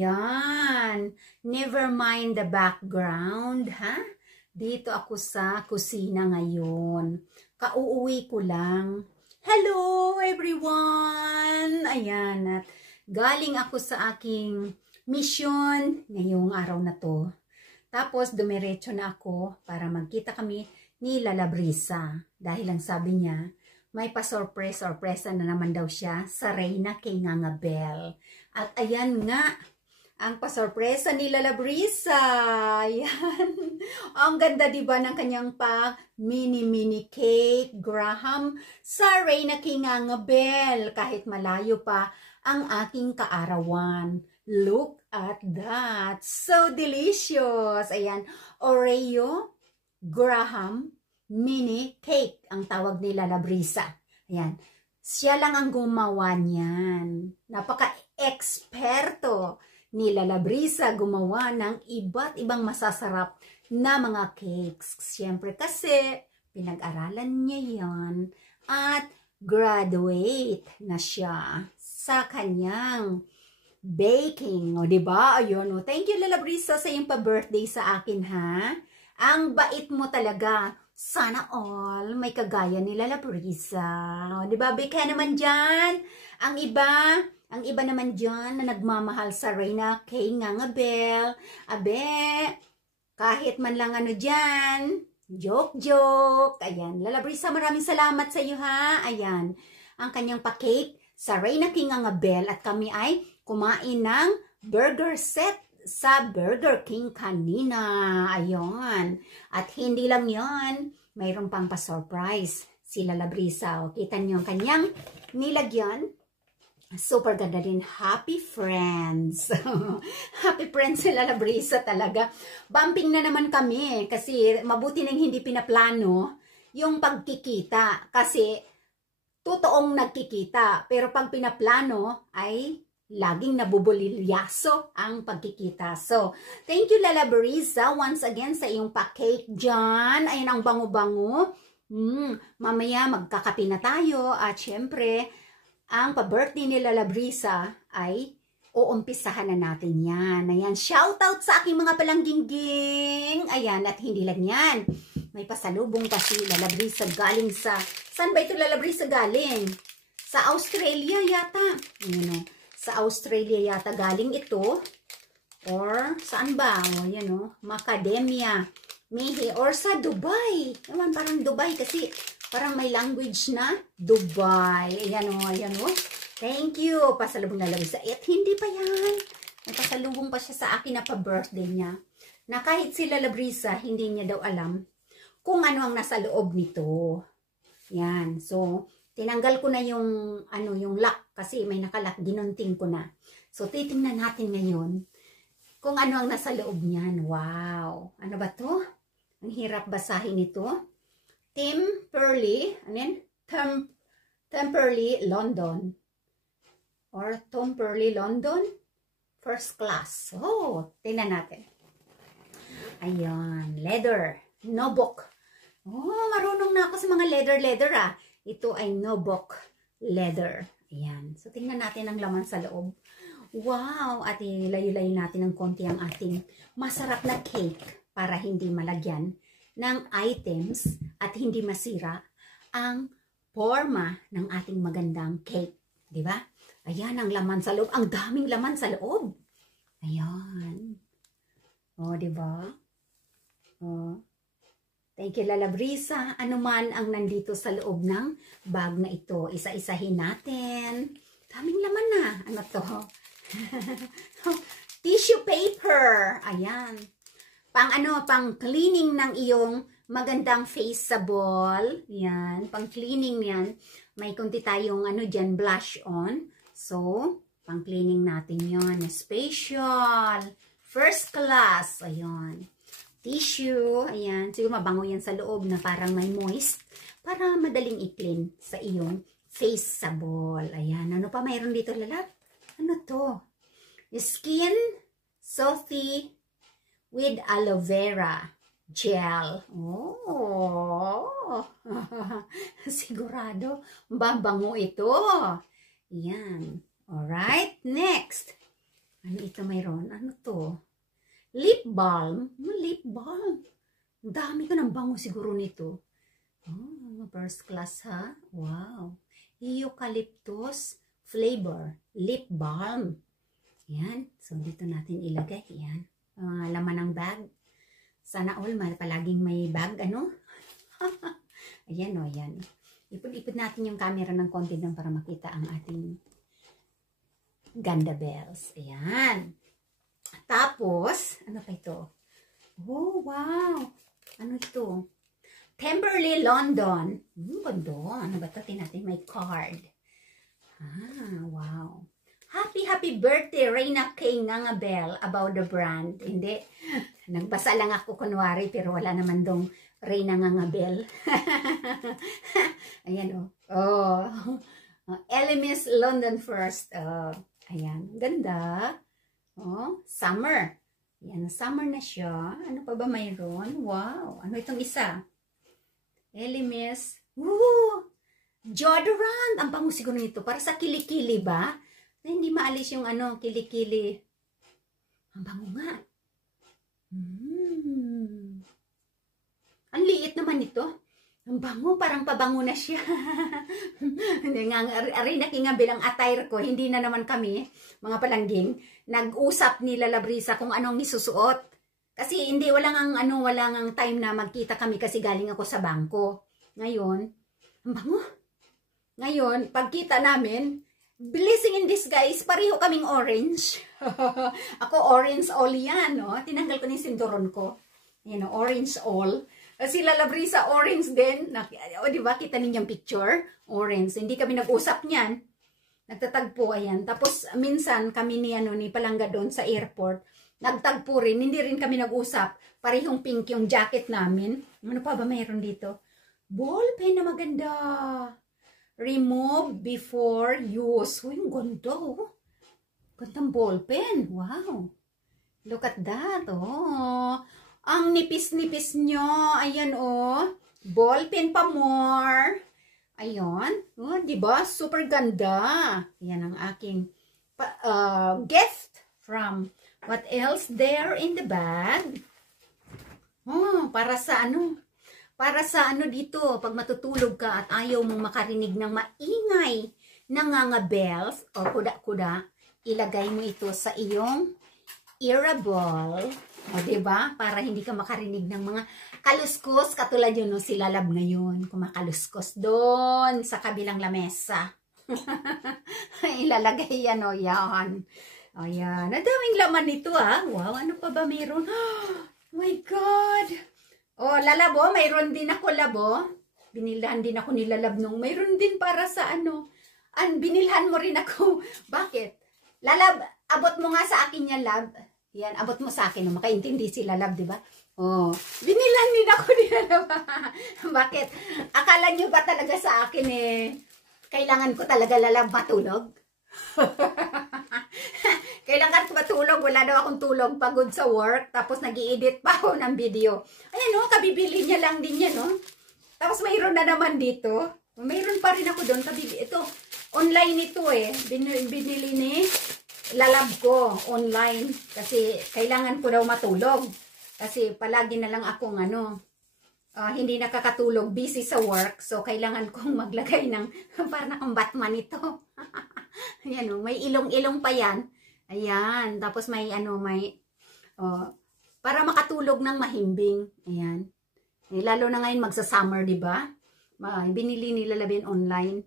Ayan. Never mind the background, ha? Dito ako sa kusina ngayon. Kauuwi ko lang. Hello, everyone! Ayan. At galing ako sa aking mission ngayong araw na to. Tapos, dumiretso na ako para magkita kami ni Lala Brisa. Dahil ang sabi niya, may pa-sorpresa na naman daw siya sa Reyna kay Ngangabel. At ayan nga, ang pasorpresa ni Lala Brisa. Ayan. Ang ganda diba ng kanyang mini cake, Graham, sa Reyna kay Ngangabel. Kahit malayo pa ang aking kaarawan. Look at that. So delicious. Ayan. Oreo, Graham, mini cake ang tawag ni Lala Brisa. Ayan. Siya lang ang gumawa niyan. Napaka-eksperto ni Lala Brisa gumawa ng iba't ibang masasarap na mga cakes. Siyempre kasi pinag-aralan niya yan at graduate na siya sa kanyang baking. O diba? Ayun. O, thank you Lala Brisa sa iyong pa-birthday sa akin ha. Ang bait mo talaga. Sana all may kagaya ni Lala Brisa. O diba? Bika naman dyan. Ang iba naman dyan na nagmamahal sa Reyna kay Ngangabel. Abe, kahit man lang ano dyan, joke. Ayan, Lala Brisa, maraming salamat sa iyo ha. Ayan, ang kanyang pa-cake sa Reyna kay Ngangabel at kami ay kumain ng burger set sa Burger King kanina. Ayun. At hindi lang yon, mayroon pang pa-surprise si Lala Brisa. O, kita niyo ang kanyang nilagyan. Super ganda din. Happy friends. Happy friends si Lala Brisa talaga. Bumping na naman kami kasi mabuti nang hindi pinaplano yung pagkikita. Kasi totoong nagkikita. Pero pag pinaplano ay laging nabubulilyaso ang pagkikita. So, thank you Lala Brisa once again sa iyong pa-cake dyan. Ayun ang bango-bango. Mamaya magkakape na tayo at syempre ang pa-birthday ni Lala Brisa ay uumpisahan na natin yan. Ayan, shoutout sa aking mga palanggingging. Ayan, at hindi lang yan. May pasalubong pa si Lala Brisa galing sa... Saan ba ito Lala Brisa galing? Sa Australia yata. Ayan o. Sa Australia yata galing ito. Or saan ba? O, ayan o. Macadamia. Mihi. Or sa Dubai. Ewan, parang Dubai kasi... Parang may language na Dubai. Ayan o, ayan o. Thank you. Pasalubong na Larissa. At hindi pa yan. May pasalubong pa siya sa akin na pa-birthday niya. Na kahit si Lala Brisa, hindi niya daw alam kung ano ang nasa loob nito. Yan. So, tinanggal ko na yung, yung lock. Kasi may nakalock. Ginunting ko na. So, titingnan natin ngayon kung ano ang nasa loob niyan. Wow. Ano ba to? Ang hirap basahin ito. Temperley, Temperley, London. Or Temperley, London. First class. Oh, tingnan natin. Ayan, leather. Nobok. Oh, marunong na ako sa mga leather ah. Ito ay Nobok leather. Ayan. So, tingnan natin ang laman sa loob. Wow! At ilayo-layo natin ng konti ang ating masarap na cake para hindi malagyan ng items at hindi masira ang forma ng ating magandang cake. Diba? Ayan ang laman sa loob. Ang daming laman sa loob. Ayan. O, diba? O. Thank you, Lala Brisa. Ano man ang nandito sa loob ng bag na ito. Isa-isahin natin. Daming laman na. Ano to? Tissue paper. Ayan. Pang cleaning ng iyong magandang face sa ball. Yan, pang cleaning yan. May kunti tayong dyan, blush on. So, pang cleaning natin yon. Special. First class. Ayan. Tissue. Ayan. Siguro mabango yan sa loob na parang may moist. Para madaling i-clean sa iyong face sa ball. Ayan. Ano pa mayroon dito, Lala? Ano to? Skin Salty with aloe vera gel. Oh, sigurado babango ito. Yan. Alright, next. Ano ito mayroon? Ano to? Lip balm. Lip balm. Ang dami ko ng bango siguro nito. Oh, first class ha? Wow. Eucalyptus flavor. Lip balm. Yan. So, dito natin ilagay. Yan. Laman ng bag. Sana all, palaging may bag, ano? Ayan o, yan. Ipod-ipod natin yung camera ng konti lang para makita ang ating ganda bells. Ayan. Tapos, ano pa ito? Oh, wow. Ano ito? Temperley London. Ganda. Ano ba ito? Natin may card. Wow. Happy birthday, Reyna K. Ngangabel, about the brand. Hindi. Nagbasa lang ako kunwari, pero wala naman dong Reyna Ngangabel. Ayan o. Oh. Elemis London First. Ayan. Ganda. Oh, summer. Ayan, summer na siya. Ano pa ba mayroon? Wow. Ano itong isa? Elemis. Woo! Deodorant. Ang bango siguro nito. Para sa kilikili ba? Na hindi maalis yung ano, kilikili. Ang bango nga. Ang liit naman ito. Ang bango, parang pabango na siya. Hindi nga, aray nakinga bilang attire ko, hindi na naman kami, mga palangging, nag-usap ni Lala Brisa kung anong isusuot. Kasi hindi, walang time na magkita kami kasi galing ako sa bangko. Ngayon, ang bango. Ngayon, pagkita namin, blessing in disguise, pareho kaming orange. Ako orange all yan, no? Tinanggal ko na yung sinturon ko. You know, orange all. Si Lala Brisa, orange din. O, diba, kita ninyong picture? Orange. Hindi kami nag-usap niyan. Nagtatagpo, ayan. Tapos, minsan, kami ni Palangga doon sa airport, nagtagpo rin. Hindi rin kami nag-usap. Parehong pink yung jacket namin. Ano pa ba mayroon dito? Ballpen na maganda. Remove before use. Uy, ang ganda, oh. Gandang ballpen. Wow. Look at that, oh. Ang nipis-nipis nyo. Ayan, oh. Ballpen pa more. Ayan. Oh, diba? Super ganda. Ayan ang aking gift from what else there in the bag. Oh, para sa ano? Para sa ano dito, pag matutulog ka at ayaw mong makarinig ng maingay nangangabells o kuda-kuda, ilagay mo ito sa iyong earable. O, diba? Para hindi ka makarinig ng mga kaluskos. Katulad yun, no, si Lalab ngayon. Kumakaluskos doon sa kabilang lamesa. Ilalagay yan, o, yan. O, yan. Nadaming laman nito, ah. Wow, ano pa ba mayroon? Oh my God! O, Lalabo, mayroon din ako, Labo. Binilhan din ako ni Lalab nung. Mayroon din para sa ano. Binilhan mo rin ako. Bakit? Lalab, abot mo nga sa akin yan, Lab. Yan, abot mo sa akin. Makaintindi si Lalab, di ba? Oh, binilhan din ako ni Lalab. Bakit? Akala nyo ba talaga sa akin kailangan ko talaga, Lalab, matulog? Kailangan ko matulog, wala daw akong tulog, pagod sa work, tapos nag-i-edit pa ako ng video. Ayan o, kabibili niya lang din yan, no? Tapos mayroon na naman dito. Mayroon pa rin ako doon, ito, online ito binili ni Lalab ko, online, kasi kailangan ko daw matulog. Kasi palagi na lang akong hindi nakakatulog, busy sa work, so kailangan kong maglagay ng, parang akong Batman ito. Ayan o, may ilong-ilong pa yan. Ayan, tapos may para makatulog ng mahimbing. Ayan. Lalo na ngayon magsa-summer, di ba? Binili nila labin online.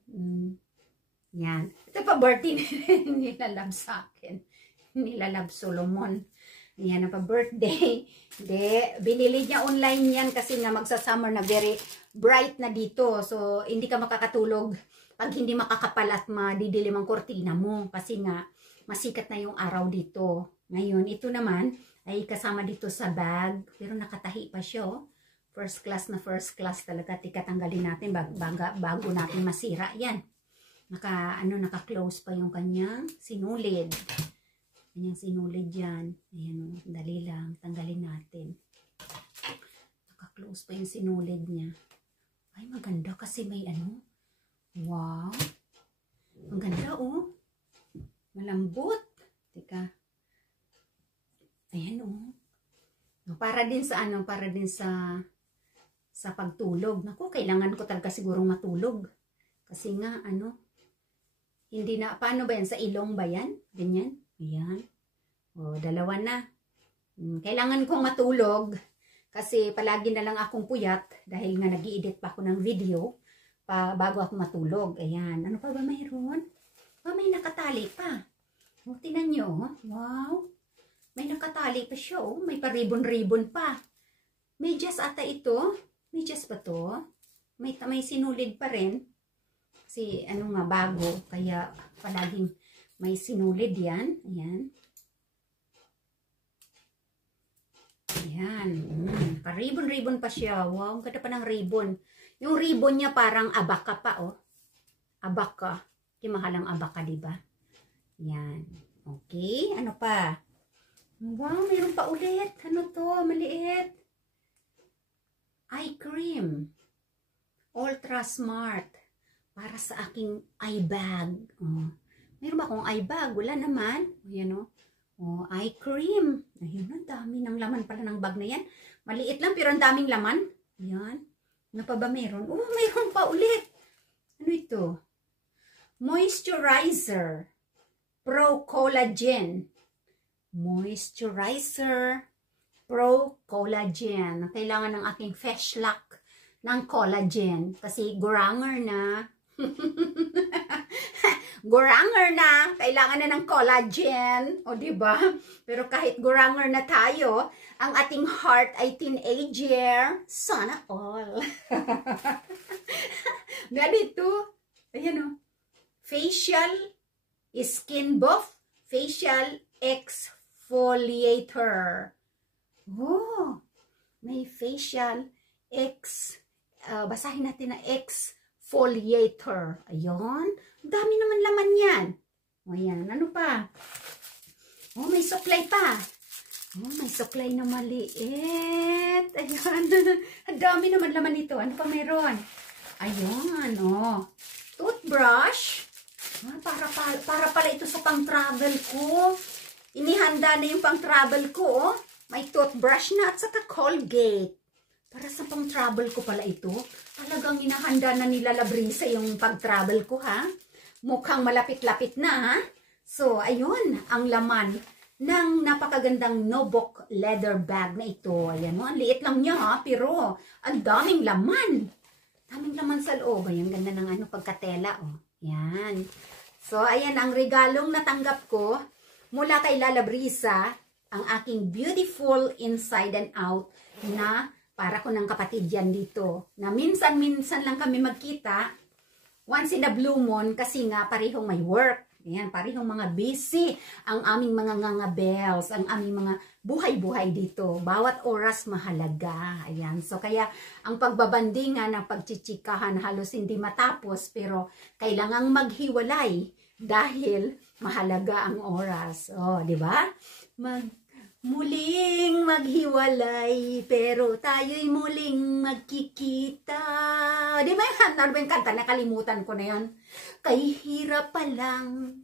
Yan. Ito pa birthday nila Lab sa akin. Nila Lab Solomon. Yan pa birthday. Binili niya online yan kasi nga magsa-summer na very bright na dito. So, hindi ka makakatulog pag hindi makakapal at madidilim ang kortina mo. Kasi nga, masikat na yung araw dito. Ngayon, ito naman ay kasama dito sa bag. Pero nakatahi pa siya, oh. First class na first class talaga. Tikatanggalin natin bago natin masira. Yan. Naka-close pa yung kanyang sinulid. Kanyang sinulid yan. Ayan, oh. Dali lang. Tanggalin natin. Naka-close pa yung sinulid niya. Ay, maganda kasi may Wow. Ang ganda, oh. Malambot. Teka. Ayan oh. Para din sa ano, para din sa pagtulog. Naku, kailangan ko talaga sigurong matulog. Kasi nga, ano, hindi na, paano ba yan? Sa ilong ba yan? Ganyan? Ayan. O, dalawa na. Kailangan kong matulog. Kasi palagi na lang akong puyat. Dahil nga nag-i-edit pa ako ng video. Bago ako matulog. Ayan. Ano pa ba mayroon? May nakatali pa. O, tinan nyo. Wow. May nakatali pa siya. Oh. May paribon-ribon pa. Medyas ata ito. Medyas ba to? May sinulid pa rin. Kasi ano nga, bago. Kaya palaging may sinulid yan. Ayan. Ayan. Paribon-ribon pa siya. Wow, ang ganda pa ng ribbon. Yung ribbon niya parang abaka pa, oh. Abaka. Mahalang abaka, diba? Ayan. Okay. Ano pa? Wow, mayroon pa ulit. Ano to? Maliit. Eye cream. Ultra Smart. Para sa aking eye bag. Oh. Mayroon ba akong eye bag? Wala naman. Ayan o. Oh, eye cream. Ayun, ang dami ng laman pala ng bag na yan. Maliit lang pero ang daming laman. Ayan. Ano pa ba mayroon? Oh, mayroon pa ulit. Ano ito? Moisturizer. Pro Collagen. Moisturizer. Pro Collagen. Kailangan ng aking face lock ng collagen. Kasi guranger na. Guranger na. Kailangan na ng collagen. O, diba? Pero kahit guranger na tayo, ang ating heart ay teenager. Sana all. Ganito. Ayan o. Facial skin buff. Facial exfoliator. Oh. May facial basahin natin na exfoliator. Ayun. Ang dami naman laman yan. O yan. Ano pa? Oh, may suklay pa. Oh, may suklay na maliit. Ayan. Ang dami naman laman ito. Ano pa meron? Ayun. Oh. Toothbrush. Ah, para pala ito sa pang-travel ko. Inihanda na yung pang-travel ko. Oh. May toothbrush na at saka Colgate. Para sa pang-travel ko pala ito. Talagang inahanda na nila Labrisa yung pag-travel ko, ha? Mukhang malapit-lapit na, ha? So, ayun, ang laman ng napakagandang Nobok leather bag na ito. Ayan mo, ang liit lang niya, ha? Pero, ang daming laman. Daming laman sa loob. Ayan, ganda ng ano, pagkatela, oh. Ayan. So, ayan, ang regalong natanggap ko mula kay Labrisa, ang aking beautiful inside and out na para ko ng kapatid yan dito. Na minsan-minsan lang kami magkita. Once in a blue moon kasi nga parehong may work. Ayan, parehong mga busy ang aming mga ngangabels, ang aming mga buhay-buhay dito. Bawat oras mahalaga. Ayan, so kaya ang pagbabandingan, ang pagchichikahan halos hindi matapos pero kailangang maghiwalay dahil mahalaga ang oras. Oh, di ba? Muling maghiwalay, pero tayo'y muling magkikita. Di ba yan? Ano ba yung kanta? Nakalimutan ko na yan. Kay hirap pa lang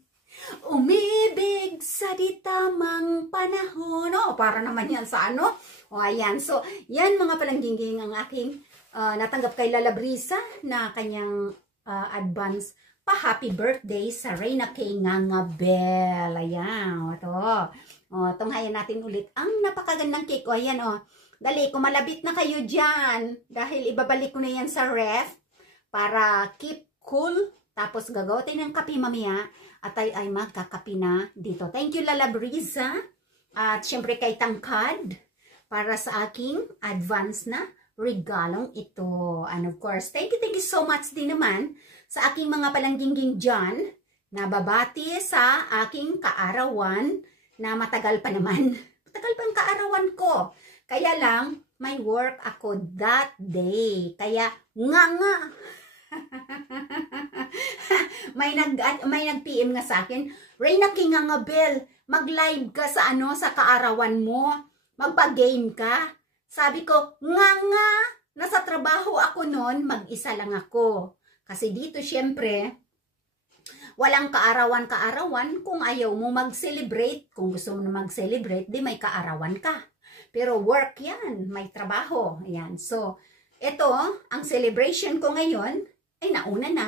umibig sa di tamang panahon. O, para naman yan sa ano. O, ayan. So, yan mga palangginging ang aking natanggap kay Labrisa na kanyang advance pa-happy birthday sa Reyna K. Ngangabel. Ayan. Ito. O, tunghayan natin ulit ang napakagandang cake. O, ayan o. Dali, kumalabit na kayo dyan. Dahil ibabalik ko na yan sa ref para keep cool. Tapos gagawa tayo ng kape mamaya. At tayo ay magkakape na dito. Thank you, Labrisa. At syempre kay Tangkad para sa aking advance na regalong ito. And of course, thank you so much din naman sa aking mga palangginging dyan na babati sa aking kaarawan na matagal pa naman. Matagal pa ang kaarawan ko. Kaya lang, may work ako that day. Kaya, nga. may nag-PM nga sa akin, Reyna K. Ngangabel, mag-live ka sa sa kaarawan mo. Magpa-game ka. Sabi ko, nga. Nasa trabaho ako noon, mag-isa lang ako. Kasi dito, syempre, Walang kaarawan-kaarawan kung ayaw mo mag-celebrate. Kung gusto mo na mag-celebrate, di may kaarawan ka. Pero work yan, may trabaho. Ayan. So, ito, ang celebration ko ngayon ay nauna na.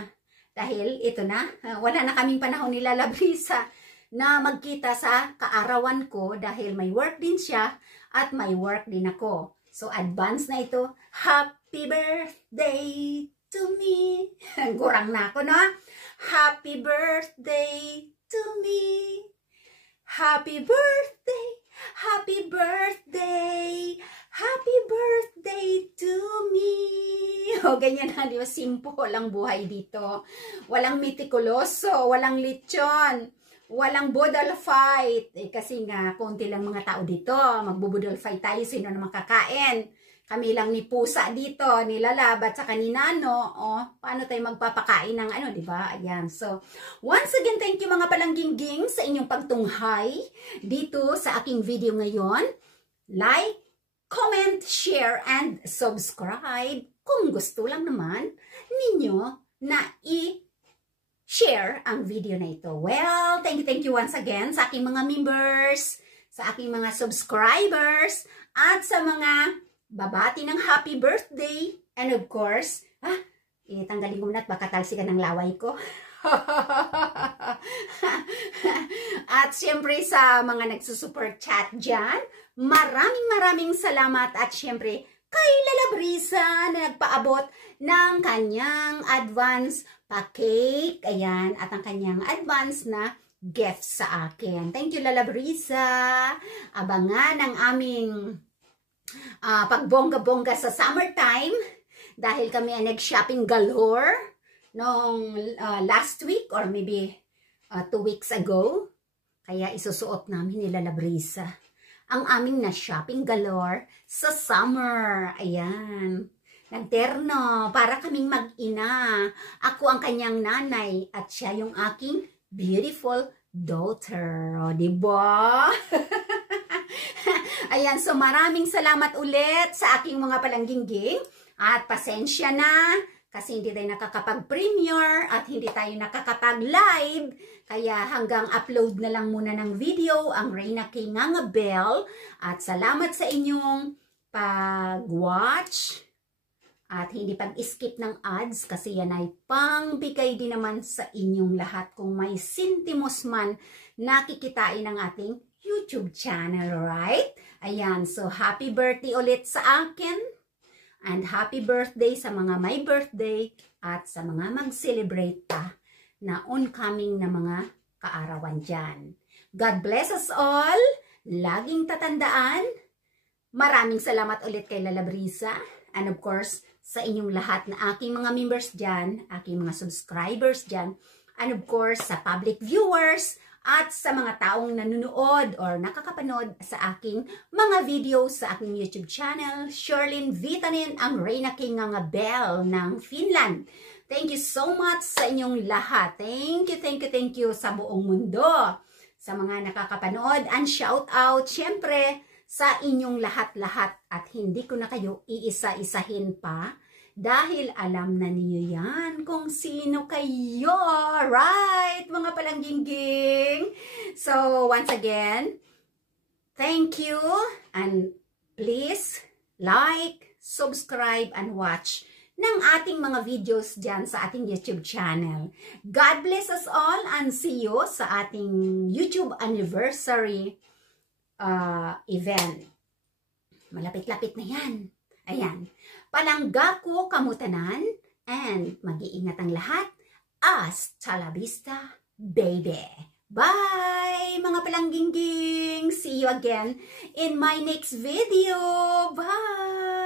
Dahil ito na, wala na kaming panahon ni Lala Brisa na magkita sa kaarawan ko dahil may work din siya at may work din ako. So, advance na ito. Happy birthday to me. Gurang na ako, no? Happy birthday to me. Happy birthday. Happy birthday. Happy birthday to me. O, ganyan na, di ba? Simple lang buhay dito. Walang mitikuloso, walang lechon. Walang budol fight. Kasi nga, konti lang mga tao dito. Magbubudol fight tayo. Sino na makakain? Kami lang ni Pusa dito, ni Lalab, at saka ni Nano. O, paano tayo magpapakain ng ano, di ba? Ayan. So, once again, thank you mga palangging-ging sa inyong pagtunghay dito sa aking video ngayon. Like, comment, share, and subscribe kung gusto lang naman ninyo na share ang video na ito. Well, thank you once again sa aking mga members, sa aking mga subscribers, at sa mga babati ng happy birthday. And of course, tanggalin ko muna at baka talsikan ng laway ko. At syempre sa mga nagsusupport chat dyan, maraming salamat. At syempre, kay Lala Brisa na nagpaabot ng kanyang advance pa-cake. Ayan, at ang kanyang advance na gift sa akin. Thank you, Lala Brisa. Abangan ang aming pagbongga-bongga sa summertime dahil kami ay nag-shopping galore nung last week or maybe 2 weeks ago. Kaya isusuot namin ni Lala Brisa ang aming na-shopping galore sa summer. Ayan. Nagterno para kaming mag-ina. Ako ang kanyang nanay at siya yung aking beautiful daughter. O, diba? Ayan, so maraming salamat ulit sa aking mga palangging-ging. At pasensya na kasi hindi tayo nakakapag-premiere at hindi tayo nakakapag-live. Kaya hanggang upload na lang muna ng video ang Reyna K. Ngangabel. At salamat sa inyong pag-watch at hindi pag-skip ng ads kasi yan ay pangbigay din naman sa inyong lahat kung may sentimos man nakikitain ng ating YouTube channel, right? Ayan, so happy birthday ulit sa akin and happy birthday sa mga may birthday at sa mga mag-celebrate pa na oncoming na mga kaarawan dyan. God bless us all. Laging tatandaan. Maraming salamat ulit kay Lala Brisa. And of course, sa inyong lahat na aking mga members dyan, aking mga subscribers dyan. And of course, sa public viewers at sa mga taong nanonood or nakakapanood sa aking mga videos sa aking YouTube channel, Sherlyn Vitanin, ang Reyna K. Ngangabel ng Finland. Thank you so much sa inyong lahat. Thank you sa buong mundo. Sa mga nakakapanood and shout out, syempre, sa inyong lahat-lahat. At hindi ko na kayo iisa-isahin pa dahil alam na niyo yan kung sino kayo. Right, mga palangging-ging? So, once again, thank you and please like, subscribe, and watch ng ating mga videos dyan sa ating YouTube channel. God bless us all and see you sa ating YouTube anniversary event. Malapit-lapit na yan. Ayan. Palangga ko kamutanan and mag-iingat ang lahat. Hasta la vista, baby. Bye, mga palangging-ging. See you again in my next video. Bye.